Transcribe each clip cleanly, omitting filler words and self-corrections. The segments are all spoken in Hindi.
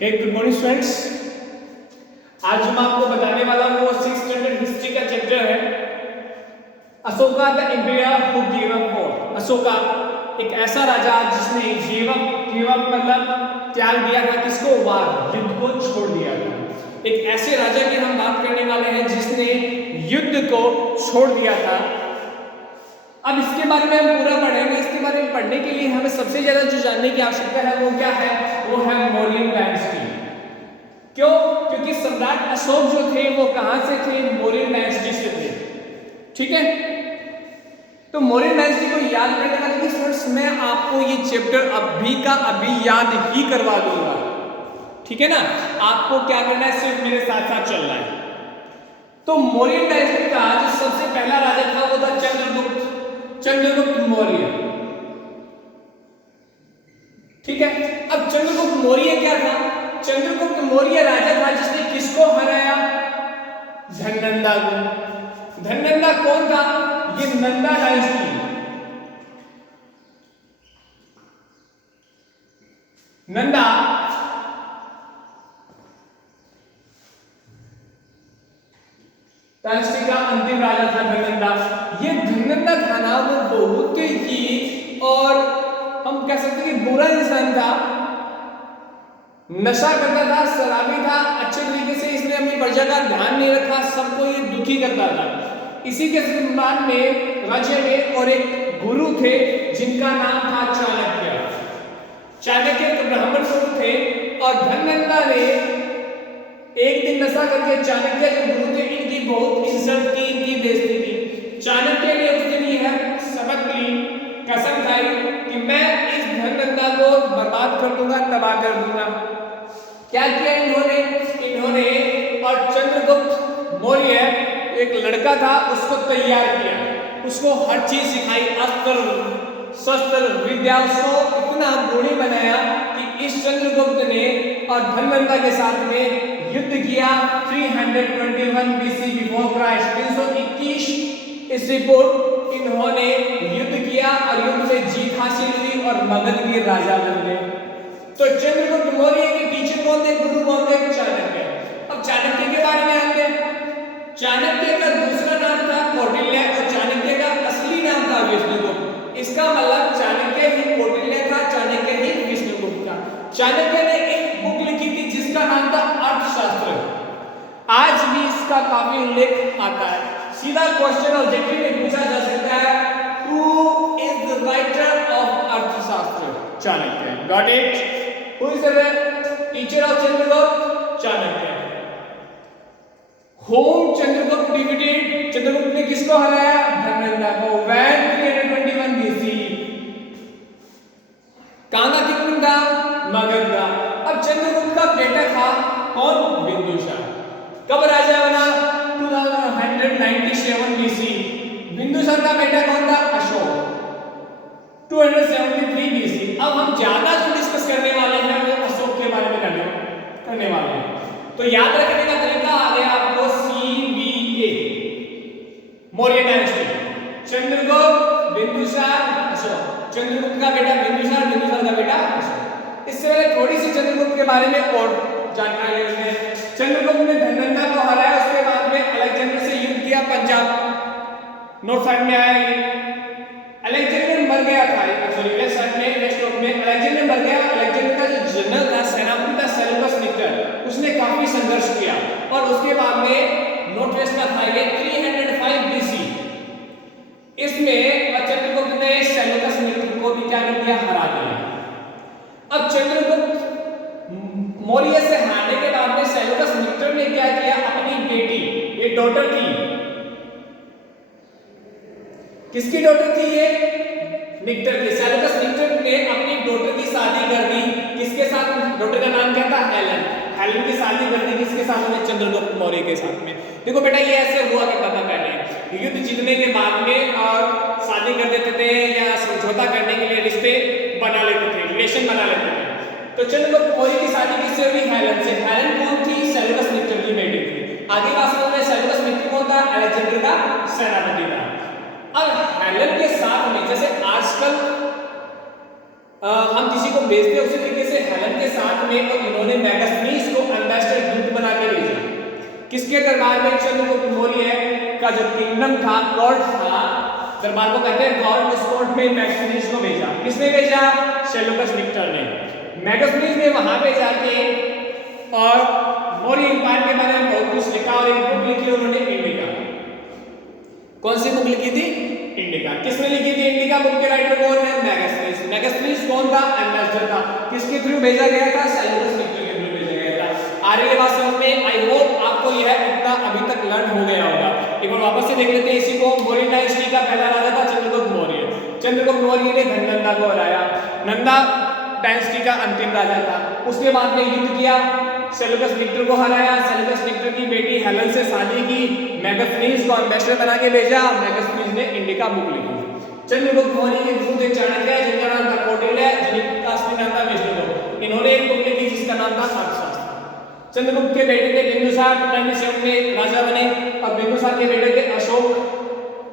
हे गुड मॉर्निंग स्टूडेंट्स। आज जो मैं आपको बताने वाला हूँ वो 6th स्टैंडर्ड हिस्ट्री का चैप्टर है Ashoka the empire who give up war. Ashoka एक ऐसा राजा जिसने गिव अप मतलब त्याग दिया था किसको? वार, युद्ध को छोड़ दिया था। एक ऐसे राजा की हम बात करने वाले हैं जिसने युद्ध को छोड़ दिया था। अब इसके बारे में हम पूरा पढ़ेंगे। इसके बारे में पढ़ने के लिए हमें सबसे ज्यादा जो जानने की आवश्यकता है वो क्या है? वो है मौर्यन डायनेस्टी। क्यों? क्योंकि सम्राट अशोक जो थे वो कहां से थे? मौर्यन डायनेस्टी से थे। ठीक है, तो मौर्यन डायनेस्टी को याद करने का देखिए स्टूडेंट्स, मैं आपको ये चैप्टर अभी का अभी याद ही करवा दूंगा। ठीक है ना, आपको क्या करना है? सिर्फ मेरे साथ साथ चलना है। तो मौर्यन डायनेस्टी का जो सबसे पहला राजा था वो था चंद्रगुप्त मौर्य। ठीक है, अब चंद्रगुप्त मौर्य क्या था? चंद्रगुप्त मौर्य राजा था जिसने किसको हराया? धननंदा को। धननंदा कौन था? ये नंदा डायनेस्टी। नंदा डायनेस्टी का अंतिम राजा था धननंदा। ये धननंदा था ना, वो बहुत ही और हम कह सकते हैं कि बुरा इंसान था, नशा करता था, शराबी था, अच्छे तरीके से इसने अपनी प्रजा का ध्यान नहीं रखा, सबको ये दुखी करता था। इसी के सम्मान में राज्य में और एक गुरु थे जिनका नाम था चाणक्य। चाणक्य एक ब्राह्मण गुरु थे और धननंदा ने एक दिन नशा करके चाणक्य जो गुरु थे इनकी बहुत इंसल्ट की, इनकी बेइज्जती की। चाणक्य ने उस दिन यह शपथ ली, कसम खाई कि मैं इस धननंदा को बर्बाद कर दूंगा, तबाह कर दूंगा। क्या किया इन्होंने और चंद्रगुप्त मौर्य एक लड़का था उसको तैयार किया, उसको हर चीज सिखाई, अस्त्र शस्त्र विद्या, उसको इतना गुणी बनाया कि इस चंद्रगुप्त ने और धननंदा के साथ में युद्ध किया 321 BC बिफोर क्राइस्ट। 321 ईस्वी पूर्व इन्होंने युद्ध किया और युद्ध में जीत हासिल हुई और मगध के राजा बन गए। तो चंद्रगुप्त मौर्य के टीचर कौन थे? गुरु कौन थे? चाणक्य। अब चाणक्य के बारे में आते हैं। चाणक्य का दूसरा नाम था कौटिल्य और चाणक्य का असली नाम था विष्णुगुप्त। इसका मतलब चाणक्य ही कौटिल्य था, चाणक्य ही विष्णुगुप्त था। चाणक्य ने एक बुक लिखी थी जिसका नाम था अर्थशास्त्र। आज भी इसका काफी उल्लेख आता है। सीधा क्वेश्चन ऑब्जेक्टिव में पूछा जा सकता है, who is the writer of Arthashastra? Chanakya. Got it? Who is the teacher of Chandragupta? Chanakya. Whom Chandragupta defeated? Chandragupta ने किसको हराया? धननंदा को। When 321 BC। कहां का किंगडम था? मगध का। अब चंद्रगुप्त का बेटा था कौन? बिंदुसार। कब राजा बना? 2197 BC। बिंदुसार का बेटा कौन था? अशोक। 273 BC। अब हम ज्यादा जो डिस्कस करने वाले हैं वो अशोक के बारे में करने वाले हैं। तो याद रखने का तरीका आ गया आपको CBA, मौर्य डायनेस्टी। चंद्रगुप्त, बिंदुसार, अशोक। चंद्रगुप्त का बेटा बिंदुसार, बिंदुसार का बेटा अशोक। इससे पहले थोड़ी सी चंद्रगुप्त के बारे में और जानकारी लेते हैं। चंद्रगुप्त ने धननंदा को हराया, उसके बाद में अलेक्जेंडर से युद्ध किया। पंजाब नॉर्थ साइड में आया ये। अलेक्जेंडर मर गया था, सॉरी वेस्ट साइड में, वेस्ट यूरोप में अलेक्जेंडर मर गया। अलेक्जेंडर का जो जनरल था, सेनापति था सेल्यूकस निक्टर, उसने काफी संघर्ष किया और उसके बाद में नॉर्थ वेस्ट का था ये 305 BC। इसमें चंद्रगुप्त ने सेल्यूकस निक्टर को भी क्या कर दिया? हरा दिया। अब चंद्रगुप्त मौर्य से हारने के बाद में सेल्यूकस निक्टर ने क्या किया? अपनी बेटी, ये डॉटर थी, किसकी डॉटर थी ये? निक्टर की। सेल्यूकस निक्टर ने अपनी डॉटर की शादी कर दी। किसके साथ? डॉटर का नाम क्या था? हेलेन। हेलेन की शादी कर दी किसके साथ में? चंद्रगुप्त मौर्य के साथ में। देखो बेटा ये ऐसे हुआ करता था पहले, युद्ध जीतने के बाद में और शादी कर देते थे या समझौता करने के लिए रिश्ते बना लेते थे, रिलेशन बना लेते थे। तो चंद्रगुप्त मौर्य की शादी किससे हुई? हेलेन से। हेलेन कौन थी? सेल्यूकस निक्टर की बेटी थी। आगे बात में सेल्यूकस निक्टर कौन था? अलेक्जेंडर का सेनापति था। अब हेलेन के साथ में जैसे आजकल हम किसी को बेचते हैं उसी तरीके से हेलेन के साथ में और इन्होंने मेगास्थनीज को एम्बेसडर दूत बना के भेजा। किसके दरबार में? चंद्रगुप्त मौर्य का जो किंगडम था, कोर्ट था, दरबार को कहते हैं कोर्ट, उस कोर्ट में मेगास्थनीज को भेजा। किसने भेजा? सेल्यूकस निक्टर ने। मेगास्थनीज ने वहां पे जाके और मौर्य एम्पायर के बारे में बहुत कुछ लिखा और एक बुक लिखी उन्होंने, इंडिका। कौन सी बुक लिखी थी? इंडिका। किसने लिखी थी इंडिका बुक? के राइटर कौन है? मेगास्थनीज। मेगास्थनीज कौन था? एम्बेसडर था। किसके थ्रू भेजा गया था? सेल्यूकस निक्टर के थ्रू भेजा गया था। आ रही है बात समझ में? आई होप आपको यह इतना अभी तक लर्न हो गया होगा। एक बार वापस से देख लेते हैं इसी को। मौर्य डायनेस्टी का पहला राजा था चंद्रगुप्त मौर्य। चंद्रगुप्त मौर्य ने धननंदा को हराया। नंदा डायनेस्टी का अंतिम राजा था। उसके बाद में युद्ध किया, सेल्यूकस निक्टर को हराया। सेल्यूकस निक्टर की बेटी हेलेन से शादी की, मेगास्थनीज को एम्बेसडर बना के भेजा। मेगास्थनीज ने इंडिका बुक लिखी। चंद्रगुप्त मौर्य के गुरु थे चाणक्य, जिनका नाम था कौटिल्य, जिनका असली नाम था विष्णुगुप्त। इन्होंने एक बुक लिखी जिसका नाम था अर्थशास्त्र। चंद्रगुप्त के बेटे थे बिंदुसार, 297 में राजा बने, और बिंदुसार के बेटे थे अशोक,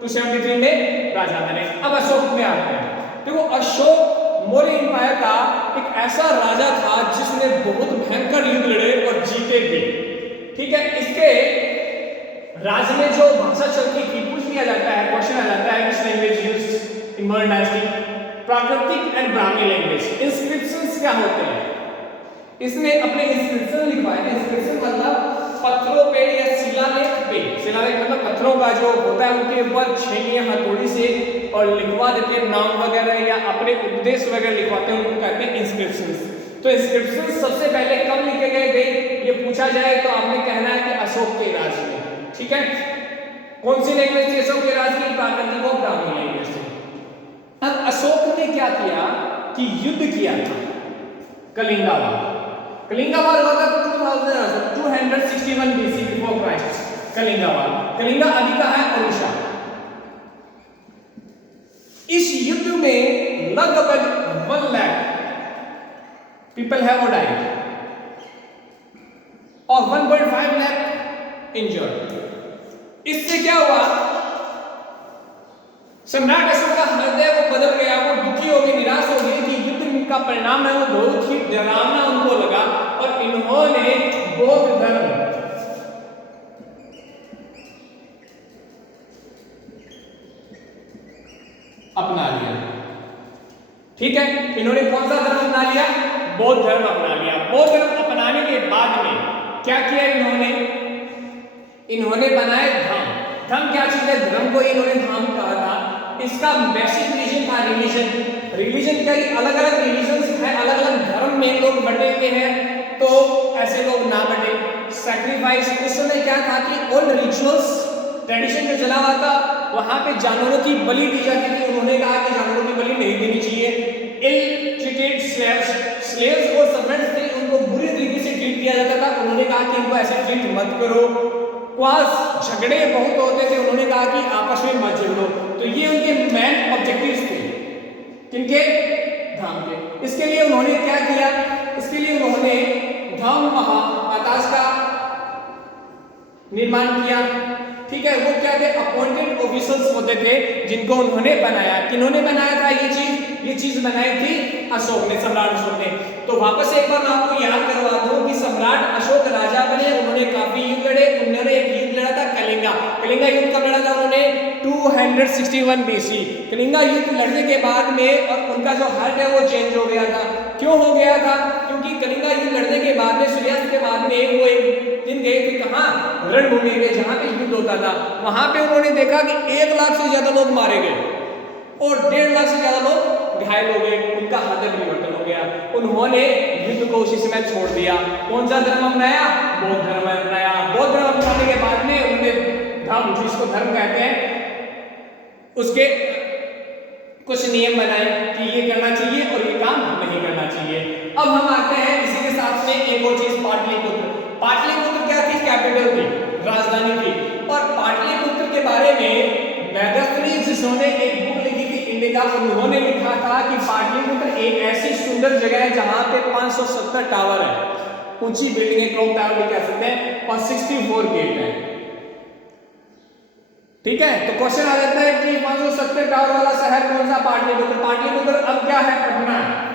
273 में राजा बने। अब अशोक में आते हैं। देखो, अशोक मौर्य एम्पायर का एक ऐसा राजा था जिसने बहुत भयंकर युद्ध लड़े और जीते थे। ठीक है, इसके राज में जो भाषा चलती थी, पूछ लिया जाता है, क्वेश्चन आ जाता है, किस language used in Maurya dynasty? प्राकृतिक एंड ब्राह्मी लैंग्वेज। इंस्क्रिप्शंस क्या होते हैं? इसने अपने इंस्क्रिप्शन लिखवाए। इंस्क्रिप्शन मतलब पत्थरों पे या शिलालेख पे, शिलालेख मतलब पत्थरों का जो होता है उनके ऊपर छेनी हथौड़ी से और लिखवा देते हैं नाम वगैरह या अपने उपदेश वगैरह लिखवाते हैं, उनको कहते हैं इंस्क्रिप्शंस। तो इंस्क्रिप्शंस सबसे पहले कब लिखे गए थे ये पूछा जाए तो आपने कहना है कि अशोक के राज में। ठीक है, कौन सी लैंग्वेज थी अशोक के राज की? प्राकृतिक और ब्राह्मी लैंग्वेज थी। अब अशोक ने क्या किया कि युद्ध किया था कलिंगा वार। कलिंगा वार हुआ था 261 BC बिफोर क्राइस्ट। कलिंगा वार, कलिंगा अभी का है ओडिशा। इस युद्ध में लगभग 1 लाख पीपल हैव डाइड और 1.5 लाख इंजर्ड। इससे क्या हुआ? सम्राट अशोक का हृदय वो बदल गया, वो दुखी हो गए, निराश हो गए कि युद्ध का परिणाम है वो बहुत ही डरावना उनको लगा और इन्होंने बौद्ध धर्म अपना लिया। ठीक है, इन्होंने कौन सा धर्म अपना लिया? बौद्ध धर्म अपना लिया। बौद्ध धर्म अपनाने के बाद में क्या किया इन्होंने? इन्होंने बनाए धाम। धर्म क्या चीज है? धर्म को इन्होंने धाम कहा था। इसका बेसिक रीजन था रिलीजन। रिलीजन कई अलग अलग रिलीजन्स हैं, अलग अलग धर्म में लोग बटे हुए हैं, तो ऐसे लोग ना बटे। सैक्रिफाइस, उस समय क्या था कि ओल्ड रिचुअल्स ट्रेडिशन जो चला हुआ था, वहां पे जानवरों की बलि दी जाती थी। उन्होंने कहा कि जानवरों की बलि नहीं देनी चाहिए। इल ट्रीटेड स्लेव्स और सर्वेंट्स थे, उनको बुरी तरीके से ट्रीट किया जाता था। उन्होंने कहा कि इनको ऐसे ट्रीट मत करो। क्वास झगड़े बहुत होते थे, उन्होंने कहा कि आपस में मत झगड़ो। तो ये उनके मेन ऑब्जेक्टिव्स थे, किनके? धाम के। इसके लिए उन्होंने क्या किया? इसके लिए उन्होंने धाम महाआकाश का निर्माण किया। ठीक है, वो क्या थे? अपॉइंटेड ऑफिसर्स होते थे जिनको उन्होंने बनाया। किन्होंने बनाया था ये चीज? ये चीज बनाई थी अशोक ने, सम्राट अशोक ने। तो वापस एक बार मैं आपको याद करवा दूं कि सम्राट अशोक राजा बने, उन्होंने काफी युद्ध लड़े। उन्होंने एक युद्ध लड़ा था कलिंगा। कलिंगा युद्ध कब लड़ा था उन्होंने? 261 BC। कलिंगा युद्ध लड़ने के बाद में और उनका जो हार्ट है वो चेंज हो गया था। क्यों हो गया था? क्योंकि कलिंगा युद्ध लड़ने के बाद में, सूर्यास्त के बाद में, वो एक दिन गए थे कहाँ? रणभूमि में, जहां पे युद्ध होता था। वहां पे उन्होंने देखा कि 1 लाख से ज्यादा लोग मारे गए और 1.5 लाख से ज्यादा लोग घायल हो गए। उनका हृदय परिवर्तन हो गया। उन्होंने युद्ध को उसी समय छोड़ दिया। कौन सा धर्म अपनाया? बौद्ध धर्म अपनाया। बौद्ध धर्म अपनाने के बाद में उन्होंने धर्म, जिसको धर्म कहते हैं, उसके कुछ नियम बनाए कि ये करना चाहिए और ये काम नहीं करना चाहिए। अब हम आते हैं इसी के साथ में एक और चीज, पाटलिपुत्र। पाटलिपुत्र क्या थी? कैपिटल थी, राजधानी थी। और पाटलिपुत्र के बारे में मेगास्थनीज जिन्होंने एक बुक लिखी थी इंडिका, उन्होंने लिखा था कि पाटलिपुत्र एक ऐसी सुंदर जगह है जहां पे 570 टावर है, ऊंची बिल्डिंग है, क्लॉक टावर भी कह सकते हैं, और 64 गेट है। ठीक है, तो क्वेश्चन आ जाता है कि 570 टावर वाला शहर कौन सा? पाटलिपुत्र। पाटलिपुत्र अब क्या है? पटना है।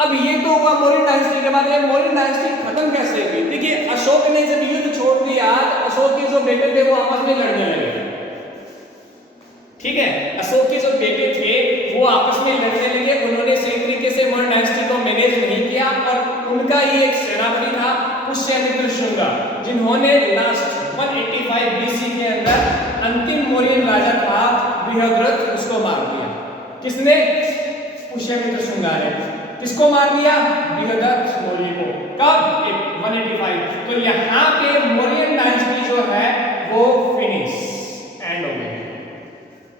अब ये तो हुआ मौर्य डायनेस्टी के बाद। ये मौर्य डायनेस्टी खत्म कैसे हुई? देखिए, अशोक ने जब युद्ध छोड़ दिया तो अशोक के जो बेटे थे वो आपस में लड़ने लगे। ठीक है, अशोक के जो बेटे थे वो आपस में लड़ने लगे। उन्होंने सही तरीके से मौर्य डायनेस्टी को मैनेज नहीं किया और उनका ही एक सेनापति था पुष्यमित्र शुंगा, जिन्होंने लास्ट 185 बीसी के अंदर अंतिम मौर्य राजा था बृहद्रथ, उसको मार दिया। किसने? पुष्यमित्र शुंगा ने। किसको मार दिया? बृहद्रथ मौर्य को। कब? 185। तो यहाँ पे मौर्यन डायनेस्टी जो है वो फिनिश, एंड हो गई।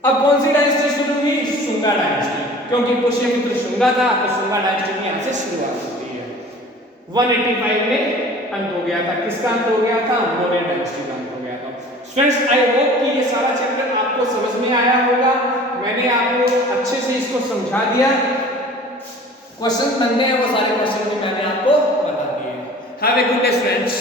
अब कौन सी डायनेस्टी शुरू हुई? शुंगा डायनेस्टी, क्योंकि पुष्यमित्र शुंगा था तो शुंगा डायनेस्टी की यहाँ से शुरुआत होती है। 185 में अंत हो गया था। किसका अंत हो गया था? मौर्य डायनेस्टी का अंत हो गया था। फ्रेंड्स, आई होप कि ये सारा चैप्टर आपको समझ में आया होगा। मैंने आपको अच्छे से इसको समझा दिया। क्वेश्चन बनने हैं, वो सारे क्वेश्चन भी मैंने आपको बता दिए। Have a good day friends.